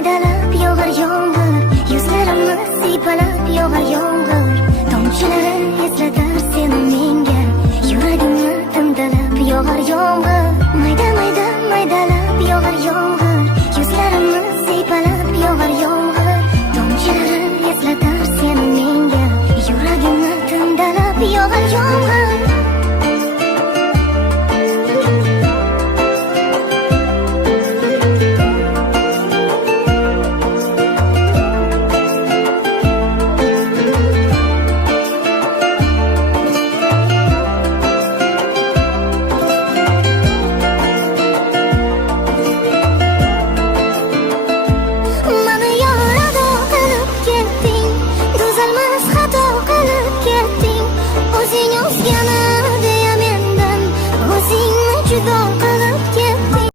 maydalab yog'ar yomg'ir, yuzlarimni siypalab yog'ar yomg'ir. Tomchilari eslatar seni menga, yuragimni timdalab yog'ar yomg'ir. Mayda mayda